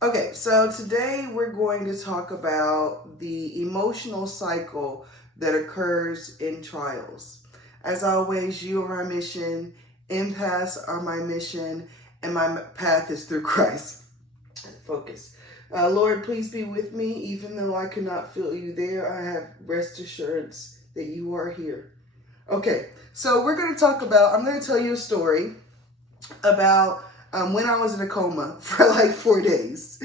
Okay, so today we're going to talk about the emotional cycle that occurs in trials. As always, you are my mission, empaths are my mission, and my path is through Christ. Focus. Lord, please be with me, even though I cannot feel you there. I have rest assurance that you are here. Okay, so we're going to talk about, I'm going to tell you a story about when I was in a coma for like 4 days.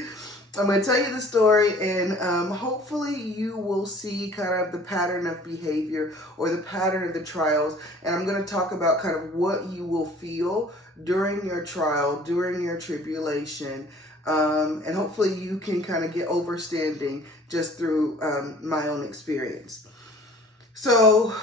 I'm going to tell you the story, and hopefully you will see kind of the pattern of behavior or the pattern of the trials. And I'm going to talk about kind of what you will feel during your trial, during your tribulation. And hopefully you can kind of get overstanding just through my own experience. So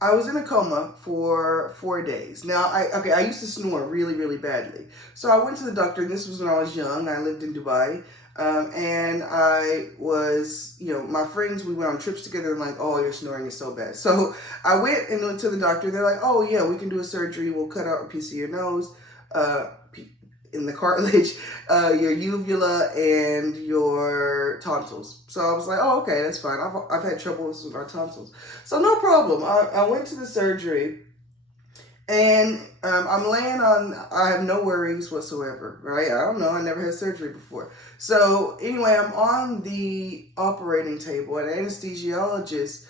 I was in a coma for 4 days. Now, I used to snore really, really badly. So I went to the doctor, and this was when I was young. I lived in Dubai. And I was, my friends, we went on trips together and like, oh, your snoring is so bad. So I went to the doctor. They're like, oh, yeah, we can do a surgery. We'll cut out a piece of your nose, in the cartilage, your uvula, and your tonsils. So I was like, oh, okay, that's fine. I've had trouble with my tonsils. So no problem. I went to the surgery, and I'm laying on, I have no worries whatsoever, right? I don't know. I never had surgery before. So anyway, I'm on the operating table, and an anesthesiologist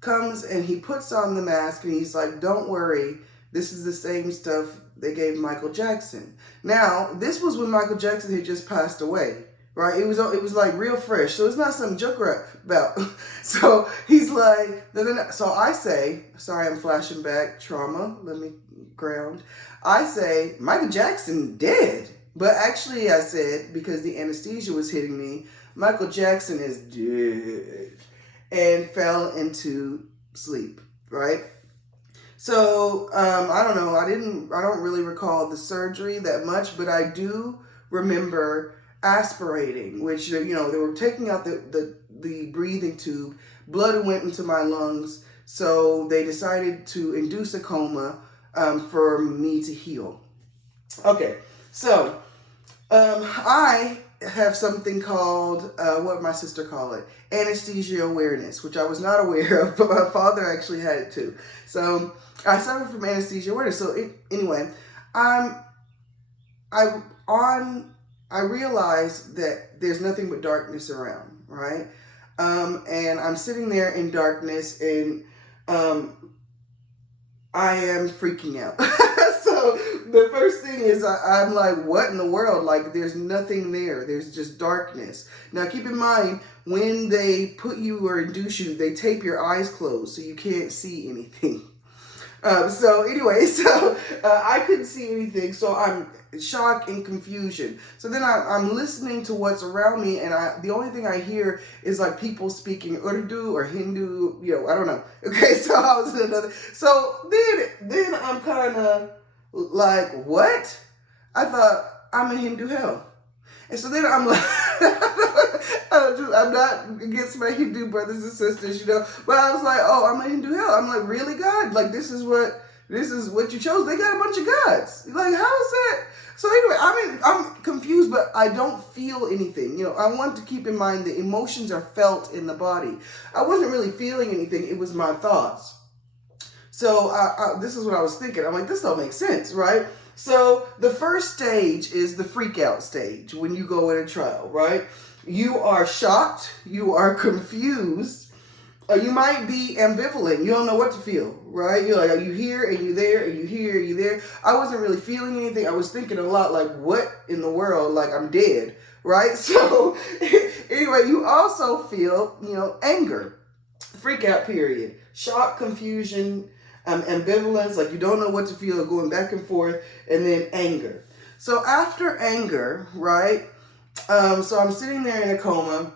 comes and he puts on the mask, and he's like, don't worry. This is the same stuff they gave Michael Jackson. Now, this was when Michael Jackson had just passed away, right? It was like real fresh. So it's not some joke about. So he's like, so I say, sorry, I'm flashing back, trauma, let me ground. I say, Michael Jackson dead. But actually I said, because the anesthesia was hitting me, Michael Jackson is dead. And fell into sleep, right? So, I don't know. I don't really recall the surgery that much, but I do remember aspirating, which, they were taking out the breathing tube. Blood went into my lungs. So they decided to induce a coma, for me to heal. Okay. So, I have something called, what my sister called it, Anesthesia Awareness, which I was not aware of, but my father actually had it too. So I suffer from anesthesia awareness. So anyway, I realize that there's nothing but darkness around, right? And I'm sitting there in darkness, and I am freaking out. So the first thing is I'm like, what in the world? Like, there's nothing there. There's just darkness. Now, keep in mind, when they put you or induce you, they tape your eyes closed so you can't see anything. So anyway, I couldn't see anything, so I'm shock and confusion. So then I'm listening to what's around me, and the only thing I hear is like people speaking Urdu or Hindu, I don't know. Okay, so I was in another. So then I'm kind of like, what? I thought I'm in Hindu hell. And so then I'm like, I'm not against my Hindu brothers and sisters, but I was like, oh, I'm in Hindu hell. I'm like, really, God? Like, this is what you chose? They got a bunch of gods. Like, how is that? So anyway, I'm confused, but I don't feel anything. I want to keep in mind the emotions are felt in the body. I wasn't really feeling anything. It was my thoughts. So this is what I was thinking. I'm like, this don't make sense, right? So the first stage is the freak out stage when you go in a trial, right? You are shocked. You are confused. You might be ambivalent. You don't know what to feel, right? You're like, are you here and you there and you here and you there? I wasn't really feeling anything. I was thinking a lot like, what in the world? Like, I'm dead, right? So anyway, you also feel, anger, freak out period, shock, confusion, ambivalence, like you don't know what to feel, going back and forth, and then anger. So after anger, right? So I'm sitting there in a coma,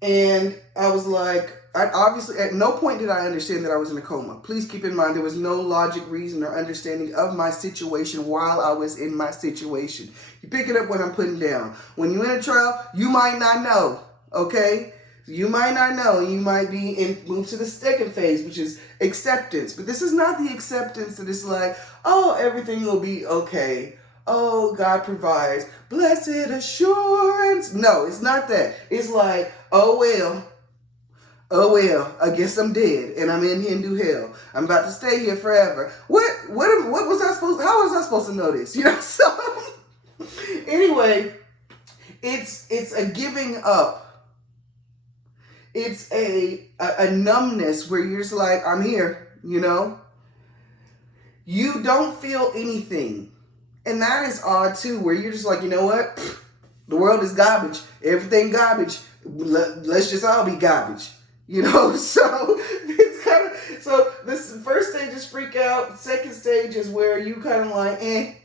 and I was like, obviously, at no point did I understand that I was in a coma. Please keep in mind, there was no logic, reason, or understanding of my situation while I was in my situation. You pick it up what I'm putting down. When you're in a trial, you might not know, okay? You might not know. You might be moved to the second phase, which is acceptance. But this is not the acceptance that is like, oh, everything will be okay. Oh, God provides. Blessed assurance. No, it's not that. It's like, oh, well, I guess I'm dead and I'm in Hindu hell. I'm about to stay here forever. What was I supposed, how was I supposed to know this? So anyway, it's a giving up. It's a numbness where you're just like, I'm here, You don't feel anything. And that is odd too, where you're just like, you know what? The world is garbage. Everything garbage. Let's just all be garbage. So it's kind of, so this first stage is freak out. Second stage is where you kind of like,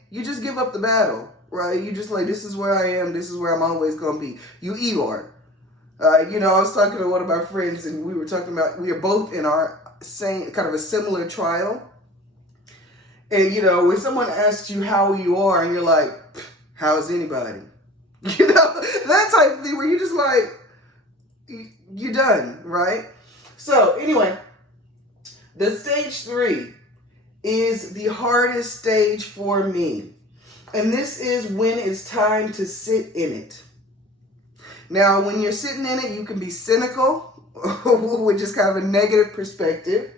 you just give up the battle, right? You just like, this is where I am. This is where I'm always going to be. You Eeyore. I was talking to one of my friends and we were talking about, we are both in our same, kind of a similar trial. And, when someone asks you how you are and you're like, how's anybody? That type of thing where you're just like, you're done, right? So anyway, the stage 3 is the hardest stage for me. And this is when it's time to sit in it. Now, when you're sitting in it, you can be cynical, which is kind of a negative perspective.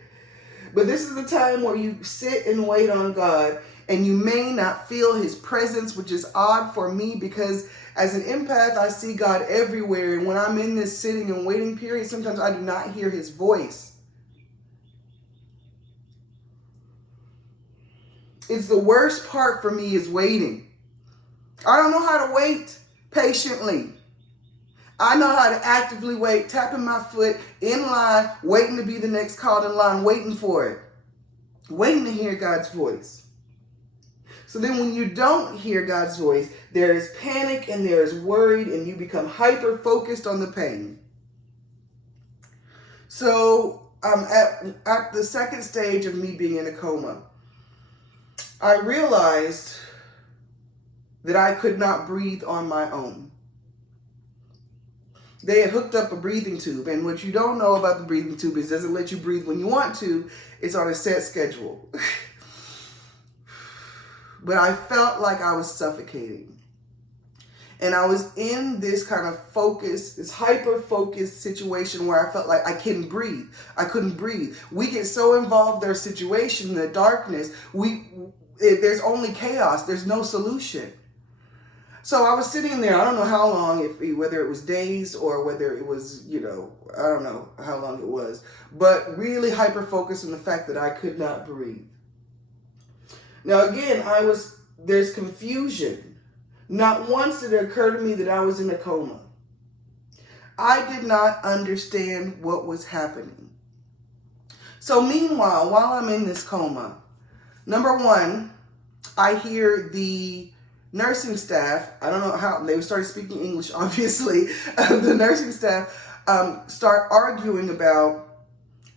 But this is the time where you sit and wait on God, and you may not feel his presence, which is odd for me because as an empath, I see God everywhere. And when I'm in this sitting and waiting period, sometimes I do not hear his voice. It's the worst part for me is waiting. I don't know how to wait patiently. I know how to actively wait, tapping my foot in line, waiting to be the next called in line, waiting for it. Waiting to hear God's voice. So then when you don't hear God's voice, there is panic and there is worried and you become hyper-focused on the pain. So at the second stage of me being in a coma, I realized that I could not breathe on my own. They had hooked up a breathing tube, and what you don't know about the breathing tube is it doesn't let you breathe when you want to. It's on a set schedule. But I felt like I was suffocating. And I was in this kind of focus, this hyper-focused situation where I felt like I couldn't breathe. We get so involved in our situation, in the darkness, there's only chaos. There's no solution. So I was sitting there, I don't know how long, whether it was days or whether it was, I don't know how long it was, but really hyper-focused on the fact that I could not breathe. Now again, there's confusion. Not once did it occur to me that I was in a coma. I did not understand what was happening. So meanwhile, while I'm in this coma, number one, I hear the nursing staff, I don't know how, they started speaking English, obviously. The nursing staff start arguing about,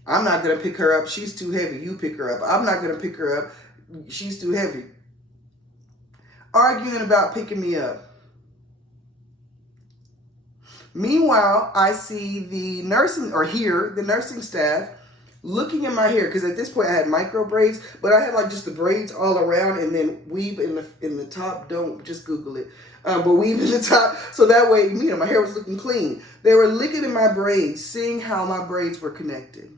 I'm not going to pick her up. She's too heavy. You pick her up. I'm not going to pick her up. She's too heavy. Arguing about picking me up. Meanwhile, I see hear the nursing staff looking in my hair, because at this point I had micro braids, but I had like just the braids all around and then weave in the top. Don't just Google it, but weave in the top so that way my hair was looking clean. They were looking at my braids, seeing how my braids were connected.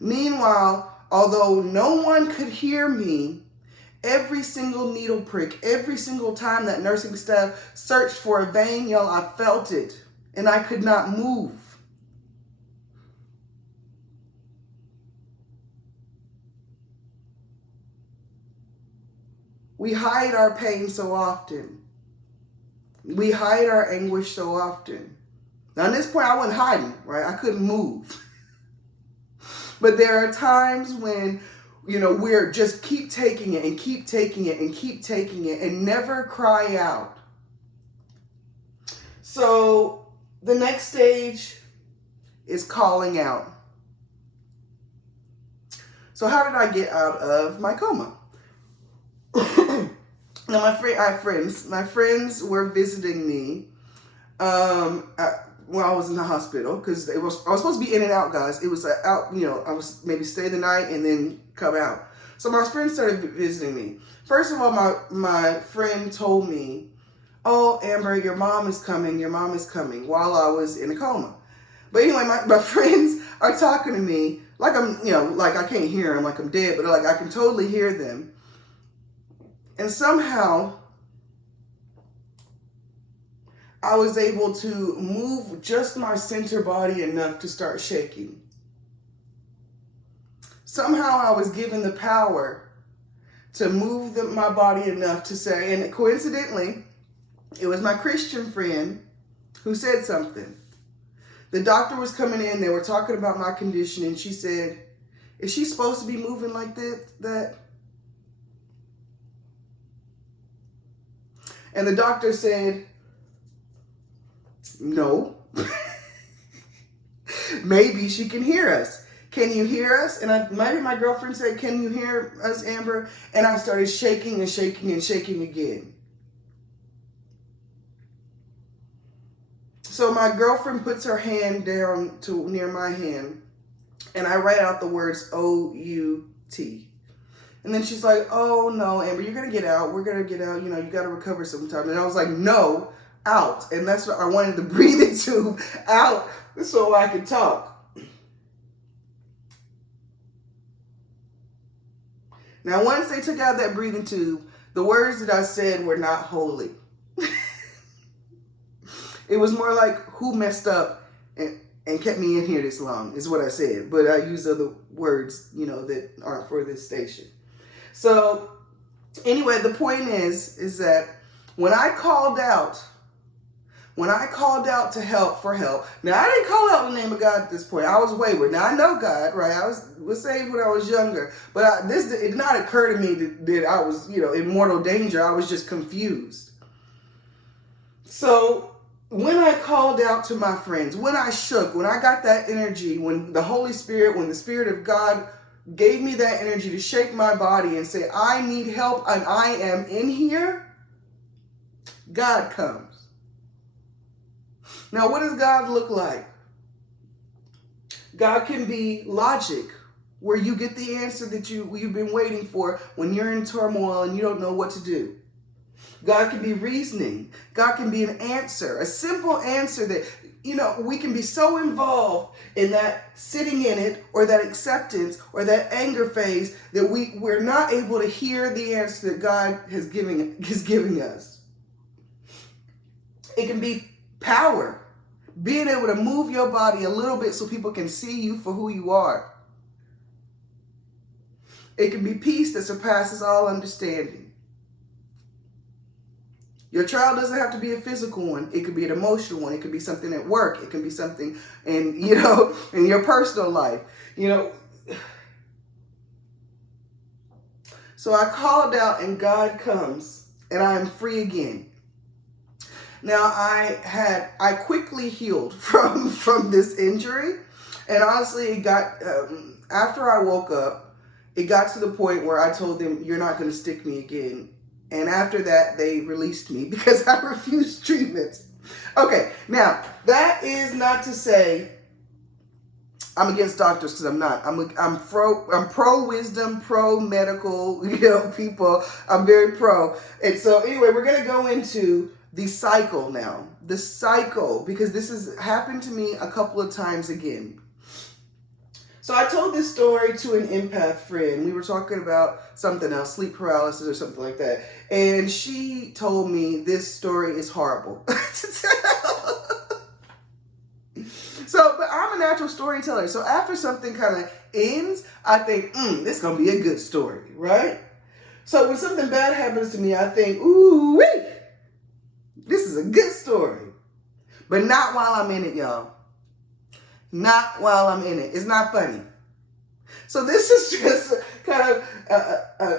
Meanwhile, although no one could hear me, every single needle prick, every single time that nursing staff searched for a vein, y'all, I felt it and I could not move. We hide our pain so often. We hide our anguish so often. Now, at this point, I wasn't hiding, right? I couldn't move. But there are times when, we're just keep taking it and keep taking it and keep taking it and never cry out. So the next stage is calling out. So how did I get out of my coma? Now, my friends were visiting me When I was in the hospital, because I was supposed to be in and out, guys. It was out, I was maybe stay the night and then come out. So my friends started visiting me. First of all, my friend told me, "Oh, Amber, your mom is coming. Your mom is coming," while I was in a coma. But anyway, my friends are talking to me like I'm, like I can't hear them, like I'm dead, but like I can totally hear them. And somehow I was able to move just my center body enough to start shaking. Somehow I was given the power to move my body enough to say, and coincidentally, it was my Christian friend who said something. The doctor was coming in, they were talking about my condition, and she said, "Is she supposed to be moving like that?" And the doctor said, "No." Maybe she can hear us. "Can you hear us?" And maybe my girlfriend said, "Can you hear us, Amber?" And I started shaking and shaking and shaking again. So my girlfriend puts her hand down to near my hand, and I write out the words O-U-T. And then she's like, "Oh no, Amber, you're gonna get out. We're gonna get out. You gotta recover sometime." And I was like, "No, out." And that's what I wanted the breathing tube out so I could talk. Now, once they took out that breathing tube, the words that I said were not holy. It was more like, who messed up and kept me in here this long, is what I said. But I used other words, that aren't for this station. So anyway, the point is that when I called out to help, now I didn't call out the name of God at this point. I was wayward. Now I know God, right? I was saved when I was younger, but it did not occur to me that I was, in mortal danger. I was just confused. So when I called out to my friends, when I shook, when I got that energy, when the Holy Spirit, when the Spirit of God gave me that energy to shake my body and say, "I need help and I am in here," God comes. Now, what does God look like? God can be logic, where you get the answer that you've been waiting for when you're in turmoil and you don't know what to do. God can be reasoning. God can be an answer, a simple answer that, we can be so involved in that sitting in it or that acceptance or that anger phase that we're not able to hear the answer that God is giving us. It can be power, being able to move your body a little bit so people can see you for who you are. It can be peace that surpasses all understanding. Your trial doesn't have to be a physical one. It could be an emotional one. It could be something at work. It can be something in your personal life. So I called out and God comes and I am free again. Now I quickly healed from this injury, and honestly, it got after I woke up, it got to the point where I told them, "You're not going to stick me again." And after that, they released me because I refused treatments. Okay, now that is not to say I'm against doctors, because I'm not. I'm pro wisdom, pro medical, people. I'm very pro. And so anyway, we're gonna go into the cycle now. The cycle, because this has happened to me a couple of times again. So I told this story to an empath friend. We were talking about something else, sleep paralysis or something like that. And she told me this story is horrible to tell. But I'm a natural storyteller. So after something kind of ends, I think, this is going to be a good story, right? So when something bad happens to me, I think, ooh, wait, this is a good story. But not while I'm in it, y'all. Not while I'm in it. It's not funny. So this is just kind of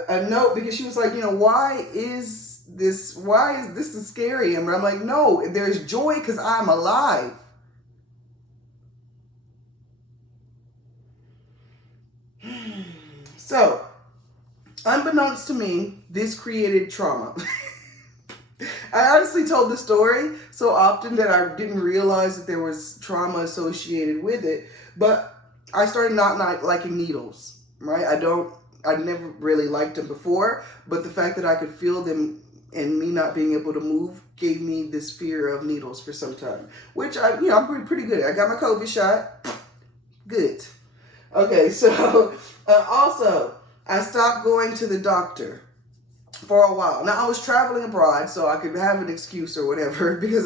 a note, because she was like, why is this is scary? And I'm like, no, there's joy because I'm alive. So, unbeknownst to me, this created trauma. I honestly told the story so often that I didn't realize that there was trauma associated with it. But I started not liking needles, right? I never really liked them before, but the fact that I could feel them and me not being able to move gave me this fear of needles for some time, which I'm pretty good at. I got my COVID shot. Good. Okay, so also, I stopped going to the doctor for a while. Now, I was traveling abroad, so I could have an excuse or whatever because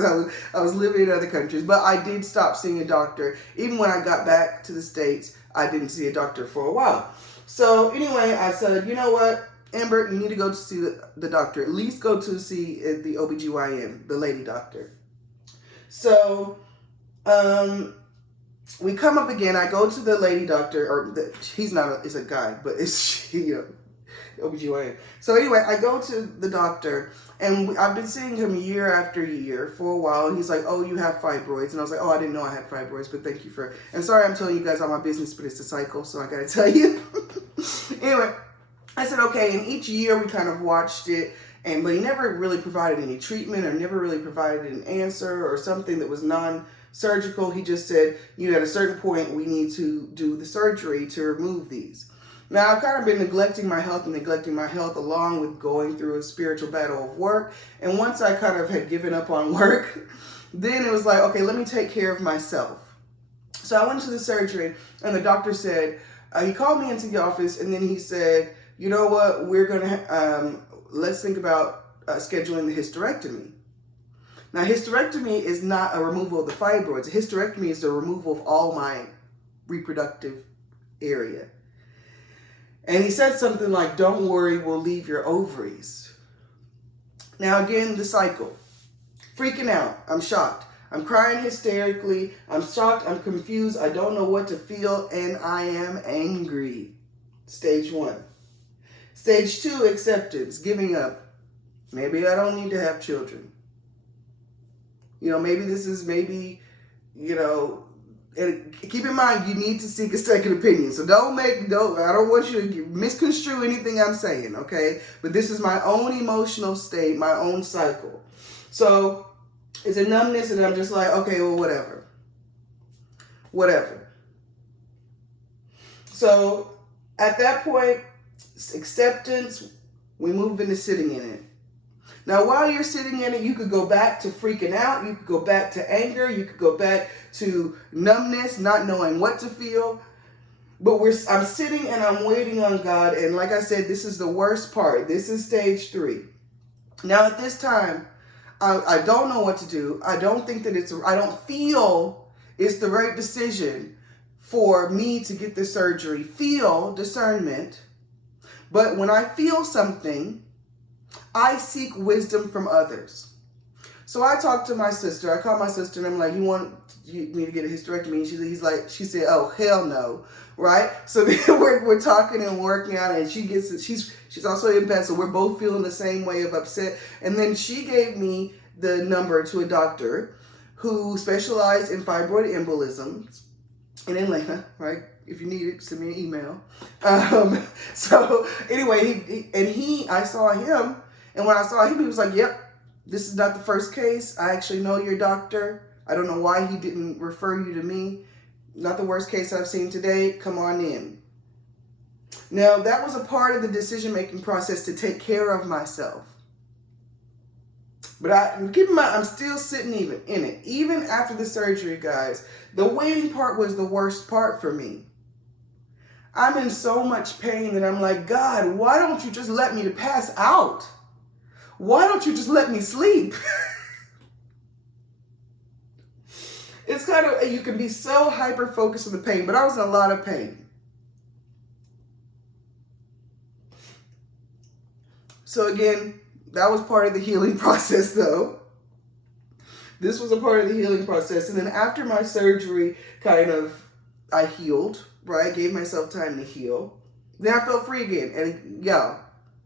I was living in other countries, but I did stop seeing a doctor. Even when I got back to the States, I didn't see a doctor for a while. So anyway, I said, you know what, Amber, you need to go to see the doctor. At least go to see the OBGYN, the lady doctor. So, we come up again. I go to the lady doctor, it's a guy, but it's she, OBGYN. So anyway, I go to the doctor, and I've been seeing him year after year for a while. And he's like, oh, you have fibroids. And I was like, oh, I didn't know I had fibroids, but thank you for, and sorry I'm telling you guys all my business, but it's a cycle, so I gotta tell you. Anyway, I said, okay, and each year we kind of watched it, but he never really provided any treatment or never really provided an answer or something that was non-surgical. He just said, at a certain point, we need to do the surgery to remove these. Now, I've kind of been neglecting my health along with going through a spiritual battle of work. And once I kind of had given up on work, then it was like, okay, let me take care of myself. So I went to the surgery, and the doctor said, he called me into the office, and then he said, you know what, we're going to, let's think about scheduling the hysterectomy. Now, hysterectomy is not a removal of the fibroids. A hysterectomy is the removal of all my reproductive area. And he said something like, don't worry, we'll leave your ovaries. Now, again, the cycle. Freaking out. I'm shocked. I'm crying hysterically. I'm shocked. I'm confused. I don't know what to feel. And I am angry. Stage 1. Stage 2, acceptance, giving up. Maybe I don't need to have children. And keep in mind, you need to seek a second opinion. So I don't want you to misconstrue anything I'm saying, okay? But this is my own emotional state, my own cycle. So it's a numbness, and I'm just like, okay, well, whatever. So at that point, acceptance, we move into sitting in it. Now, while you're sitting in it, you could go back to freaking out. You could go back to anger. You could go back to numbness, not knowing what to feel. But I'm sitting and I'm waiting on God. And like I said, this is the worst part. This is stage 3. Now, at this time, I don't know what to do. I don't feel it's the right decision for me to get the surgery. Feel discernment. But when I feel something, I seek wisdom from others. So I talked to my sister. I called my sister and I'm like, you want me to get a hysterectomy? And she said, oh, hell no. Right? So then we're talking and working out, and she's also empath, so we're both feeling the same way of upset. And then she gave me the number to a doctor who specialized in fibroid embolisms in Atlanta, right? If you need it, send me an email. So anyway, I saw him, and when I saw him, he was like, yep, this is not the first case. I actually know your doctor. I don't know why he didn't refer you to me. Not the worst case I've seen today. Come on in. Now, that was a part of the decision-making process to take care of myself. But keep in mind, I'm still sitting even in it. Even after the surgery, guys, the waiting part was the worst part for me. I'm in so much pain that I'm like, God, why don't you just let me pass out? Why don't you just let me sleep? It's kind of, you can be so hyper-focused on the pain, but I was in a lot of pain. So again, that was part of the healing process, though. This was a part of the healing process. And then after my surgery, I healed, right? Gave myself time to heal. Then I felt free again. And y'all,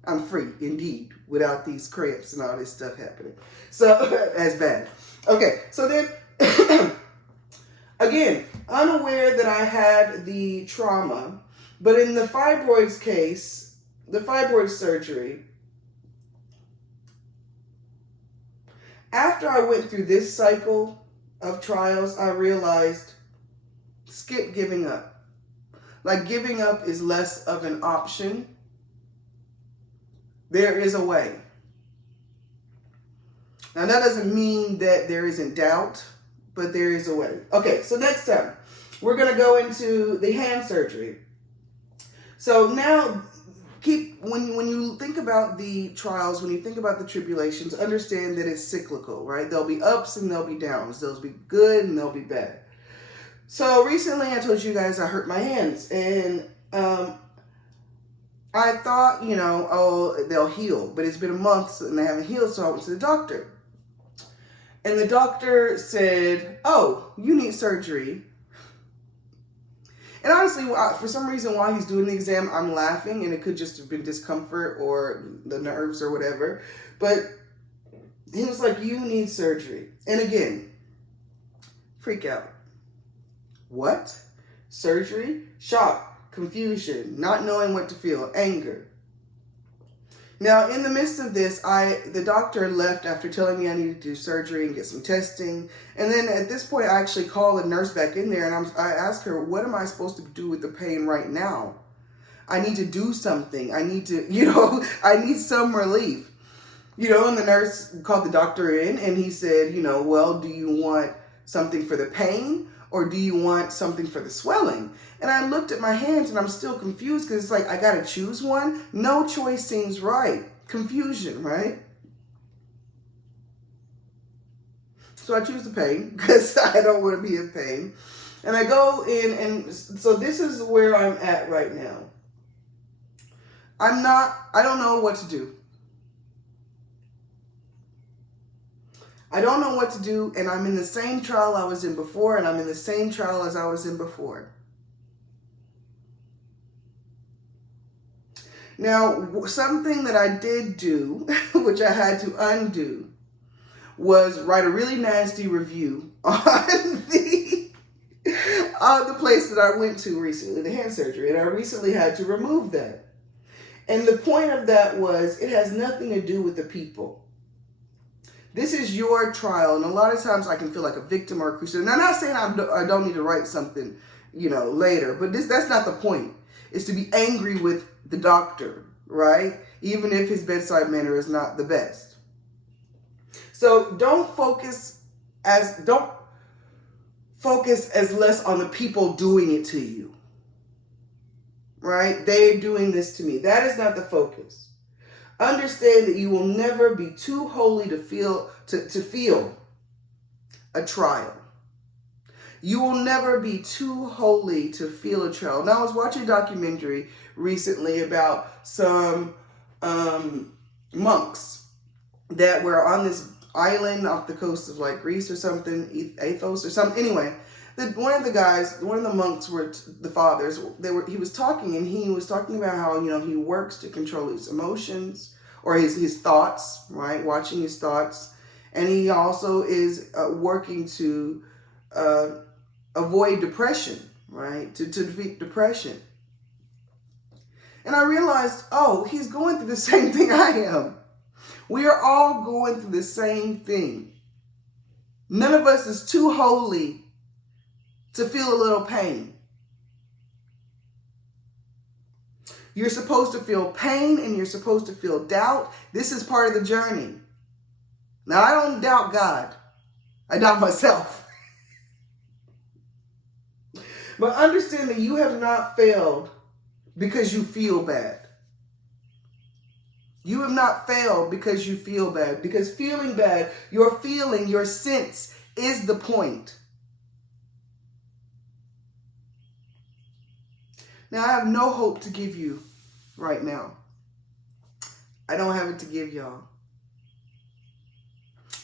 I'm free, indeed, without these cramps and all this stuff happening. So, that's bad. Okay, so then, again, unaware that I had the trauma, but in the fibroids case, the fibroid surgery, After I went through this cycle of trials, I realized, skip giving up. Like, giving up is less of an option. There is a way. Now, that doesn't mean that there isn't doubt, but there is a way. Okay, so next time, we're going to go into the hand surgery. So now, when you think about the trials, when you think about the tribulations, understand that it's cyclical, right? There'll be ups and there'll be downs. There'll be good and there'll be bad. So recently I told you guys I hurt my hands, and I thought, oh, they'll heal, but it's been a month and they haven't healed, so I went to the doctor. And the doctor said, oh, you need surgery. And honestly, for some reason, while he's doing the exam, I'm laughing, and it could just have been discomfort or the nerves or whatever. But he was like, you need surgery. And again, freak out. What? Surgery? Shock, confusion, not knowing what to feel, anger. Now, in the midst of this, the doctor left after telling me I needed to do surgery and get some testing. And then at this point, I actually called the nurse back in there, and I asked her, what am I supposed to do with the pain right now? I need to do something. I need to, I need some relief. And the nurse called the doctor in, and he said, well, do you want something for the pain, or do you want something for the swelling? And I looked at my hands, and I'm still confused, because it's like, I got to choose one. No choice seems right. Confusion, right? So I choose the pain, because I don't want to be in pain. And I go in, and so this is where I'm at right now. I don't know what to do. I don't know what to do, and I'm in the same trial I was in before, and I'm in the same trial as I was in before. Now, something that I did do, which I had to undo, was write a really nasty review on the place that I went to recently, the hand surgery, and I recently had to remove that. And the point of that was, it has nothing to do with the people. This is your trial, and a lot of times I can feel like a victim or a crusader. And I'm not saying I don't need to write something, later, but that's not the point. It's to be angry with the doctor, right? Even if his bedside manner is not the best. So don't focus as less on the people doing it to you, right? They're doing this to me. That is not the focus. Understand that you will never be too holy to feel a trial. You will never be too holy to feel a trial. Now, I was watching a documentary recently about some monks that were on this island off the coast of like Greece or something, Athos or something. Anyway, one of the monks were the fathers. He was talking, and he was talking about how he works to control his emotions or his thoughts, right? Watching his thoughts, and he also is working to avoid depression, right? To defeat depression. And I realized, oh, he's going through the same thing I am. We are all going through the same thing. None of us is too holy to feel a little pain. You're supposed to feel pain, and you're supposed to feel doubt. This is part of the journey. Now, I don't doubt God. I doubt myself. But understand that you have not failed because you feel bad. You have not failed because you feel bad. Because feeling bad, your sense is the point. Now, I have no hope to give you right now. I don't have it to give y'all.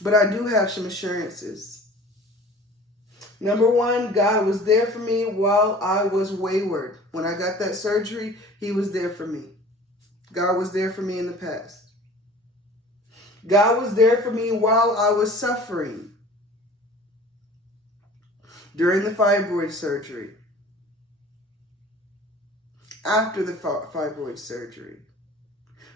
But I do have some assurances. Number one, God was there for me while I was wayward. When I got that surgery, He was there for me. God was there for me in the past. God was there for me while I was suffering. During the fibroid surgery. After the fibroid surgery.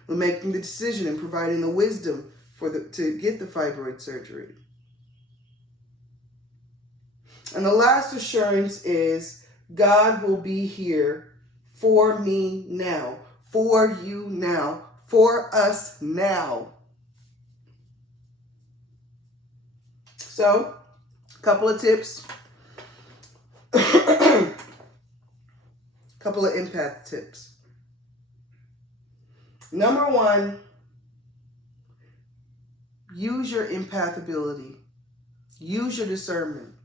When making the decision and providing the wisdom to get the fibroid surgery. And the last assurance is God will be here for me now, for you now, for us now. So, a couple of tips. Couple of empath tips. Number one, use your empath ability. Use your discernment.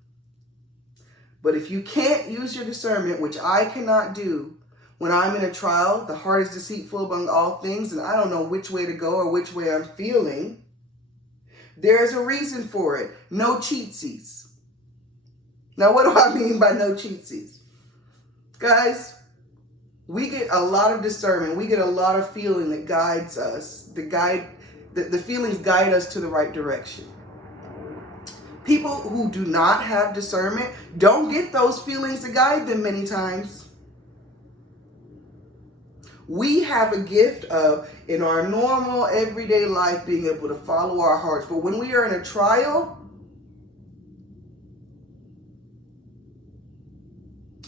But if you can't use your discernment, which I cannot do, when I'm in a trial, the heart is deceitful among all things, and I don't know which way to go or which way I'm feeling, there's a reason for it. No cheatsies. Now, what do I mean by no cheatsies? Guys, we get a lot of discernment. We get a lot of feeling that guides us. The feelings guide us to the right direction. People who do not have discernment don't get those feelings to guide them many times. We have a gift of, in our normal everyday life, being able to follow our hearts. But when we are in a trial,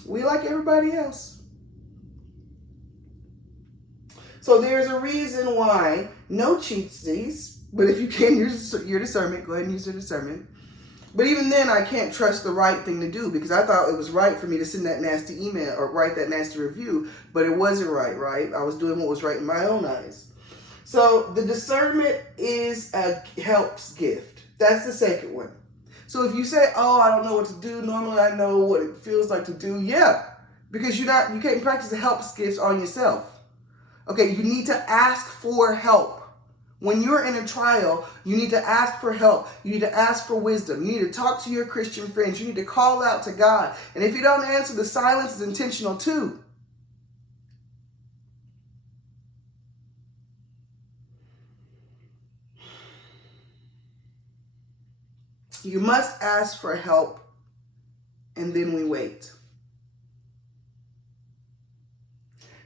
we like everybody else. So there's a reason why no cheatsies, but if you can use your discernment, go ahead and use your discernment. But even then, I can't trust the right thing to do because I thought it was right for me to send that nasty email or write that nasty review, but it wasn't right? I was doing what was right in my own eyes. So the discernment is a helps gift. That's the second one. So if you say, oh, I don't know what to do, normally I know what it feels like to do. Yeah, because you can't practice the helps gifts on yourself. Okay, you need to ask for help. When you're in a trial, you need to ask for help. You need to ask for wisdom. You need to talk to your Christian friends. You need to call out to God. And if you don't answer, the silence is intentional too. You must ask for help, and then we wait.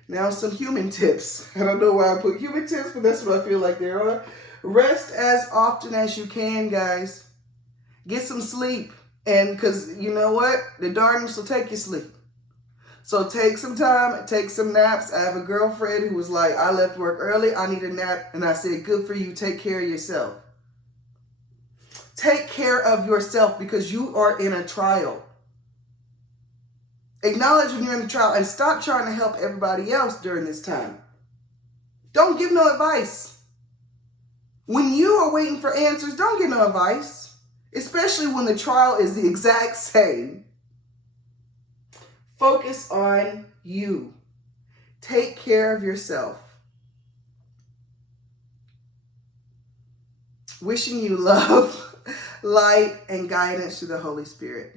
Now, some human tips. I don't know why I put human tips, but that's what I feel like there are. Rest as often as you can, guys. Get some sleep. And because you know what? The darkness will take your sleep. So take some time, take some naps. I have a girlfriend who was like, I left work early, I need a nap. And I said, good for you, take care of yourself. Take care of yourself because you are in a trial. Acknowledge when you're in a trial and stop trying to help everybody else during this time. Don't give no advice. When you are waiting for answers, don't give no advice, especially when the trial is the exact same. Focus on you. Take care of yourself. Wishing you love, light, and guidance through the Holy Spirit.